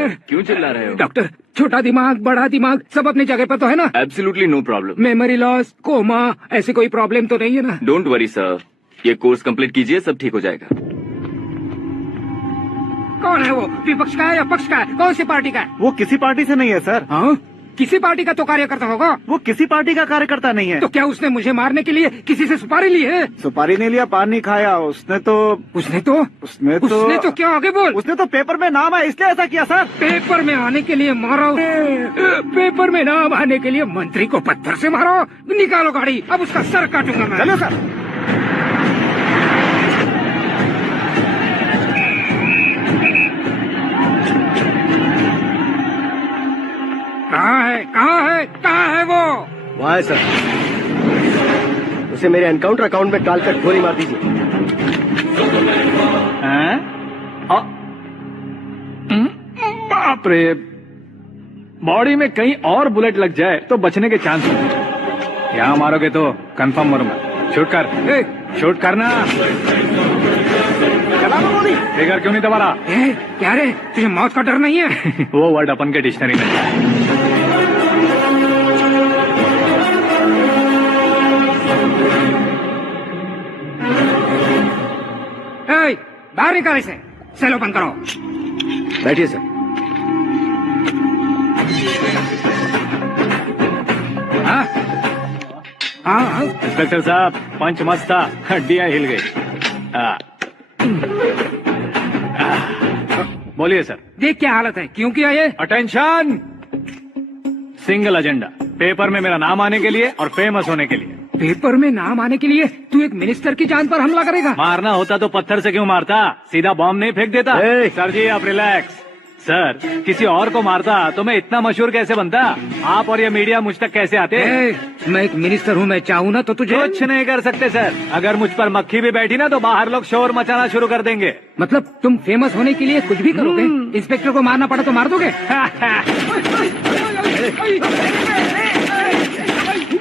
Sir, क्यों चिल्ला रहे हो? डॉक्टर, छोटा दिमाग बड़ा दिमाग सब अपनी जगह पर तो है ना? Absolutely no problem. Memory loss, coma, ऐसी कोई प्रॉब्लम तो नहीं है ना? डोंट वरी सर, ये कोर्स कंप्लीट कीजिए, सब ठीक हो जाएगा। कौन है वो? विपक्ष का है या पक्ष का है? कौन सी पार्टी का है? वो किसी पार्टी से नहीं है सर। हाँ, किसी पार्टी का तो कार्यकर्ता होगा। वो किसी पार्टी का कार्यकर्ता नहीं है। तो क्या उसने मुझे मारने के लिए किसी से सुपारी ली है? सुपारी नहीं लिया, पान नहीं खाया। उसने तो क्या आगे बोल? उसने तो पेपर में नाम है इसलिए ऐसा किया सर। पेपर में आने के लिए मारो? पेपर में नाम आने के लिए मंत्री को पत्थर से मारो? निकालो गाड़ी, अब उसका सर काटूंगा मैं। चलो सर। कहाँ है वो? वहाँ है सर। उसे मेरे एनकाउंटर अकाउंट में डालकर गोली मार दीजिए। बाप रे, बॉडी में कहीं और बुलेट लग जाए तो बचने के चांस होंगे। यहाँ मारोगे तो कंफर्म मरूंगा। शूट कर, शूट करना। फिगर क्यों नहीं दबा रहा? क्या रे, तुझे मौत का डर नहीं है? वो वर्ड अपन के डिक्शनरी में है। बाहर निकाल इसे, सेल ओपन करो। बैठिए सर। हाँ, इंस्पेक्टर साहब, पंच मस्त था, हड्डियां हिल गई। बोलिए सर। देख क्या हालत है, क्यों किया ये? अटेंशन, सिंगल एजेंडा, पेपर में मेरा नाम आने के लिए और फेमस होने के लिए। पेपर में नाम आने के लिए तू एक मिनिस्टर की जान पर हमला करेगा? मारना होता तो पत्थर से क्यों मारता, सीधा बॉम्ब नहीं फेंक देता। सर जी आप रिलैक्स। सर, किसी और को मारता तो मैं इतना मशहूर कैसे बनता? आप और ये मीडिया मुझ तक कैसे आते? मैं एक मिनिस्टर हूँ, मैं चाहूँ ना तो तुझे कुछ नहीं कर सकते सर। अगर मुझ पर मक्खी भी बैठी ना तो बाहर लोग शोर मचाना शुरू कर देंगे। मतलब तुम फेमस होने के लिए कुछ भी करोगे? इंस्पेक्टर को मारना पड़ा तो मार दोगे?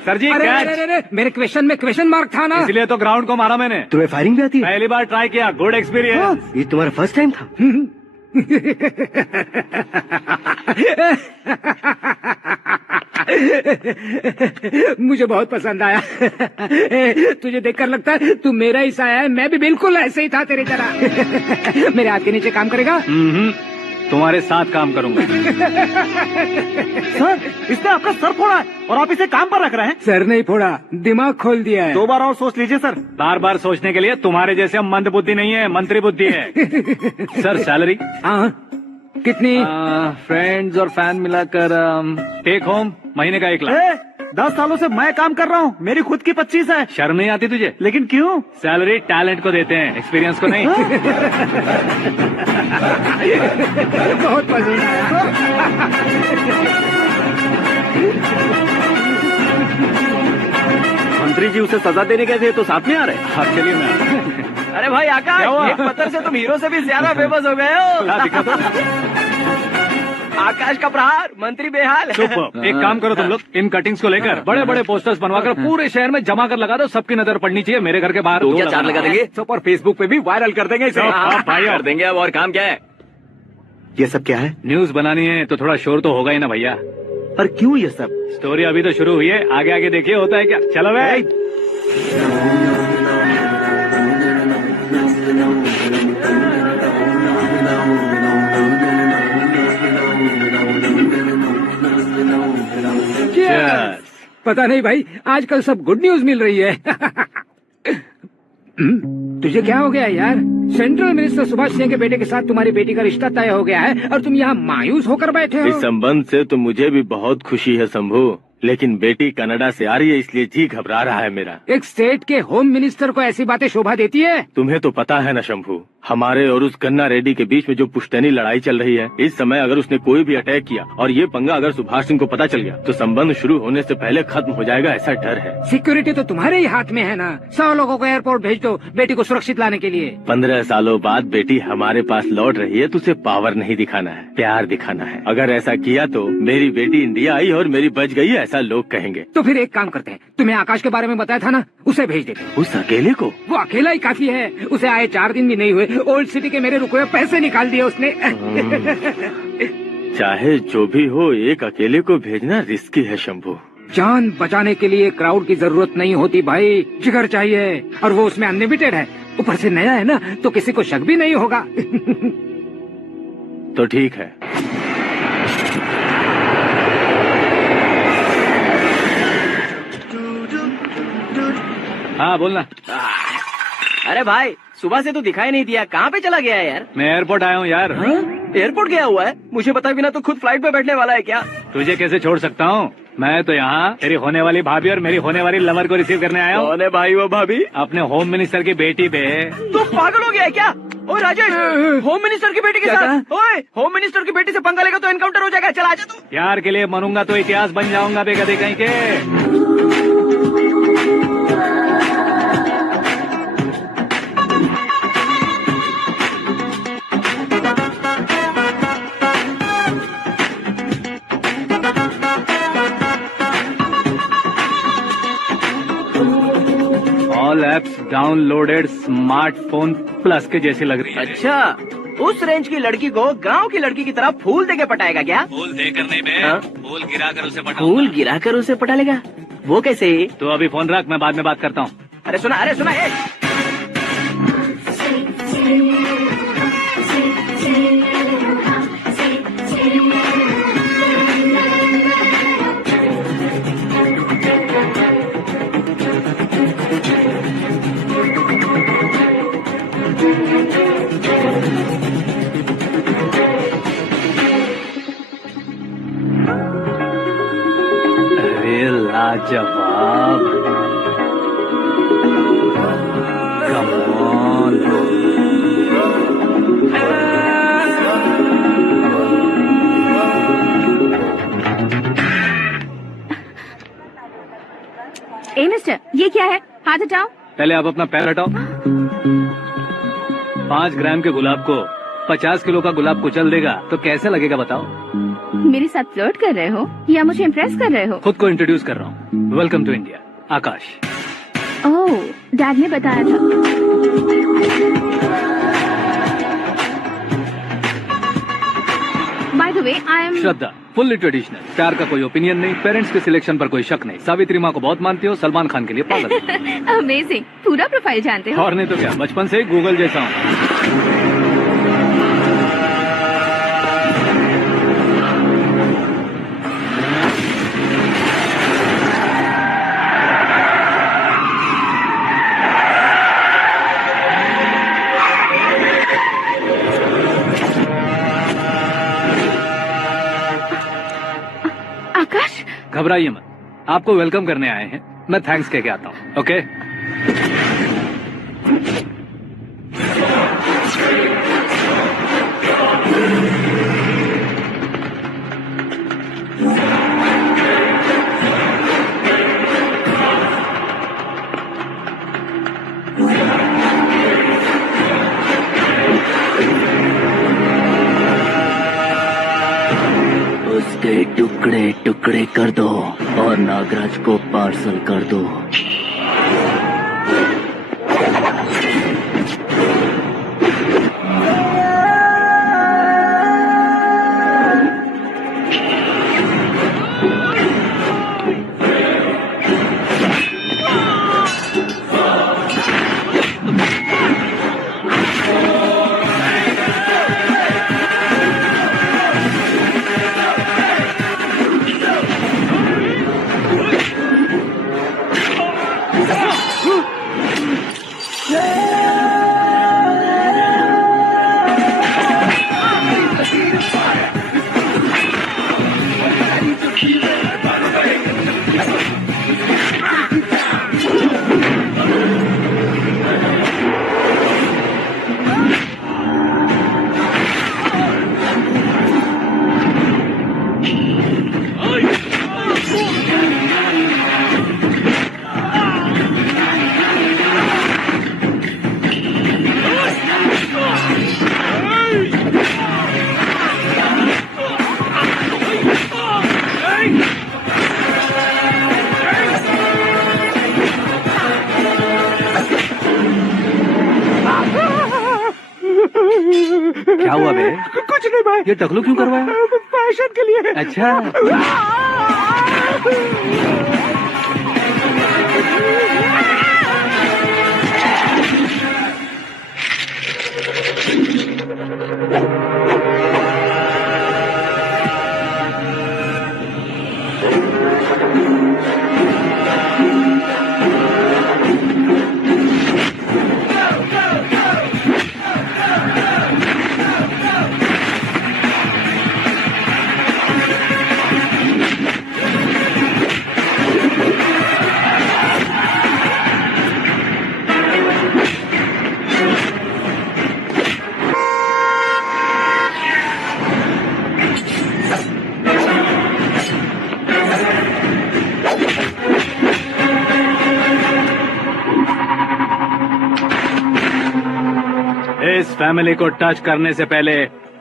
सर जी, अरे, मेरे क्वेश्चन में क्वेश्चन मार्क था ना, इसलिए तो ग्राउंड को मारा मैंने। तुम्हें फायरिंग भी आती है? पहली बार ट्राई किया, गुड एक्सपीरियंस। ये तुम्हारा फर्स्ट टाइम था? मुझे बहुत पसंद आया। तुझे देखकर लगता है तू मेरा ही साया है। मैं भी बिल्कुल ऐसे ही था तेरी तरह। मेरे हाथ के नीचे काम करेगा? तुम्हारे साथ काम करूंगा। सर, इसने आपका सर फोड़ा है और आप इसे काम पर रख रहे हैं? सर नहीं फोड़ा, दिमाग खोल दिया है। 2 बार और सोच लीजिए सर। बार बार सोचने के लिए तुम्हारे जैसे मंद बुद्धि नहीं है, मंत्री बुद्धि है। Sir salary? हाँ, कितनी? फ्रेंड्स और फैन मिलाकर टेक होम महीने का 1 लाख। 10 सालों से मैं काम कर रहा हूँ, मेरी खुद की 25 है। शर्म नहीं आती तुझे? लेकिन क्यों? सैलरी टैलेंट को देते हैं, एक्सपीरियंस को नहीं। बहुत पसंद आया। मंत्री जी उसे सजा देने गए थे तो साथ में आ रहे? हाँ चलिए मैं। अरे भाई आकाश, एक पत्थर से तुम हीरो से भी ज्यादा फेमस हो गए हो। आकाश का प्रहार, मंत्री बेहाल। सुपर। एक काम करो तुम लोग, इन कटिंग्स को लेकर बड़े बड़े पोस्टर्स बनवाकर पूरे शहर में जमा कर लगा दो। सबकी नजर पड़नी चाहिए मेरे घर के बाहर। तो क्या 4 लगा देंगे? और फेसबुक पे भी वायरल कर देंगे इसे। भाई कर देंगे। अब और काम क्या है? ये सब क्या है? न्यूज बनानी है तो थोड़ा शोर तो होगा ही ना भैया। पर क्यों ये सब? स्टोरी अभी तो शुरू हुई है, आगे आगे देखिए होता है क्या। चलो भाई। पता नहीं भाई, आजकल सब गुड न्यूज मिल रही है। तुझे क्या हो गया यार? सेंट्रल मिनिस्टर सुभाष सिंह के बेटे के साथ तुम्हारी बेटी का रिश्ता तय हो गया है और तुम यहाँ मायूस होकर बैठे हो। इस संबंध से तो मुझे भी बहुत खुशी है शंभू, लेकिन बेटी कनाडा से आ रही है इसलिए जी घबरा रहा है मेरा। एक स्टेट के होम मिनिस्टर को ऐसी बातें शोभा देती है? तुम्हें तो पता है ना शंभू, हमारे और उस कन्ना रेड्डी के बीच में जो पुश्तैनी लड़ाई चल रही है, इस समय अगर उसने कोई भी अटैक किया और ये पंगा अगर सुभाष सिंह को पता चल गया तो संबंध शुरू होने से पहले खत्म हो जाएगा, ऐसा डर है। सिक्योरिटी तो तुम्हारे ही हाथ में है ना। 100 लोगों को एयरपोर्ट भेज दो बेटी को सुरक्षित लाने के लिए। 15 सालों बाद बेटी हमारे पास लौट रही है तो उसे पावर नहीं दिखाना है, प्यार दिखाना है। अगर ऐसा किया तो मेरी बेटी इंडिया आई और मेरी बच गई, ऐसा लोग कहेंगे। तो फिर एक काम करते हैं, तुम्हें आकाश के बारे में बताया था ना, उसे भेज देते हैं। उस अकेले को? वो अकेला ही काफी है। उसे आए 4 दिन भी नहीं हुए ओल्ड सिटी के मेरे रुके हुए पैसे निकाल दिए उसने। चाहे जो भी हो, एक अकेले को भेजना रिस्की है शंभू। जान बचाने के लिए क्राउड की जरूरत नहीं होती भाई, जिगर चाहिए, और वो उसमें अनलिमिटेड है। ऊपर से नया है ना, तो किसी को शक भी नहीं होगा। तो ठीक है। हाँ बोलना। अरे भाई, सुबह से तो दिखाई नहीं दिया, कहाँ पे चला गया है यार? मैं एयरपोर्ट आया हूँ यार। एयरपोर्ट गया हुआ है? मुझे बताए बिना तो खुद फ्लाइट पे बैठने वाला है क्या? तुझे कैसे छोड़ सकता हूँ? मैं तो यहाँ तेरी होने वाली भाभी और मेरी होने वाली लवर को रिसीव करने आया हूँ। कौन है भाई वो भाभी? अपने होम मिनिस्टर की बेटी पे। तो पागल हो गया है क्या? ओ राजेश, होम मिनिस्टर की बेटी के साथ? ओए, होम मिनिस्टर की बेटी से पंगा लेगा तो एनकाउंटर हो जाएगा। चल आजा तू। प्यार के लिए मरूंगा तो इतिहास बन जाऊंगा बेगधे कहीं के। All apps downloaded smartphone plus के जैसी लग रही है। अच्छा, उस रेंज की लड़की को गांव की लड़की की तरह फूल देके पटाएगा क्या? फूल देकर नहीं बे, हाँ? फूल गिराकर उसे पटाऊंगा। फूल गिराकर उसे पटा लेगा? वो कैसे? तो अभी फोन रख, मैं बाद में बात करता हूँ। अरे सुना, अरे लाजवाब, कम ऑन। ए मिस्टर, ये क्या है? हाथ हटाओ। पहले आप अपना पैर हटाओ। 5 ग्राम के गुलाब को 50 किलो का गुलाब कुचल देगा तो कैसे लगेगा बताओ? मेरे साथ फ्लर्ट कर रहे हो या मुझे इम्प्रेस कर रहे हो? खुद को इंट्रोड्यूस कर रहा हूँ। Welcome to India, Akash. Oh, dad ने बताया था। By the way, I am Shraddha, fully traditional. प्यार का कोई ओपिनियन नहीं, पेरेंट्स के सिलेक्शन पर कोई शक नहीं। सावित्री माँ को बहुत मानती हो, सलमान खान के लिए पागल। अमेजिंग, पूरा प्रोफाइल जानते हो। और नहीं तो क्या, बचपन से ही गूगल जैसा हूँ। आकाश, घबराइए मत, आपको वेलकम करने आए हैं। मैं थैंक्स कह के आता हूँ। ओके? उसके टुकड़े टुकड़े कर दो और नागराज को पार्सल कर दो। है। ये टकलू क्यों करवाया? फैशन के लिए। अच्छा। इस फैमिली को टच करने से पहले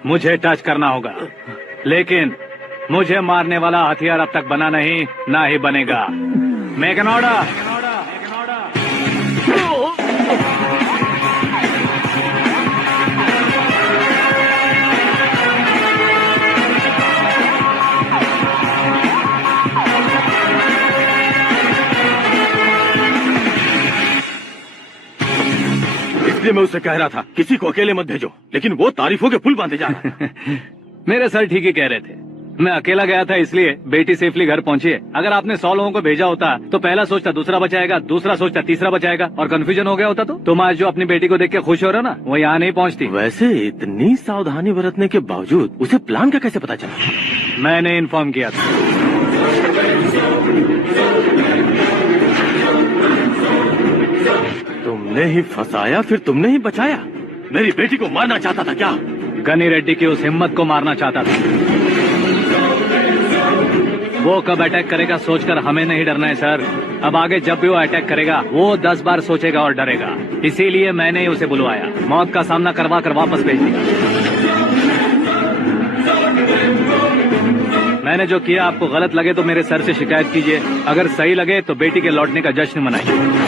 मुझे टच करना होगा, लेकिन मुझे मारने वाला हथियार अब तक बना नहीं, ना ही बनेगा। Make an order. इसलिए मैं उससे कह रहा था किसी को अकेले मत भेजो, लेकिन वो तारीफों के पुल बांधे जा रहा है। मेरे सर ठीक ही कह रहे थे। मैं अकेला गया था इसलिए बेटी सेफली घर पहुंची है। अगर आपने 100 लोगों को भेजा होता तो पहला सोचता दूसरा बचाएगा, दूसरा सोचता तीसरा बचाएगा, और कंफ्यूजन हो गया होता तो तुम आज जो अपनी बेटी को देख के खुश हो रहे हो ना, वो यहाँ नहीं पहुंचती। वैसे इतनी सावधानी बरतने के बावजूद उसे प्लान का कैसे पता चला? मैंने इन्फॉर्म किया था। तुमने ही फंसाया, फिर तुमने ही बचाया। मेरी बेटी को मारना चाहता था क्या? गनी रेड्डी की उस हिम्मत को मारना चाहता था। वो कब अटैक करेगा सोचकर हमें नहीं डरना है सर। अब आगे जब भी वो अटैक करेगा वो 10 बार सोचेगा और डरेगा। इसीलिए मैंने ही उसे बुलवाया, मौत का सामना करवा कर वापस भेज दिया। मैंने जो किया आपको गलत लगे तो मेरे सर से शिकायत कीजिए, अगर सही लगे तो बेटी के लौटने का जश्न मनाइए।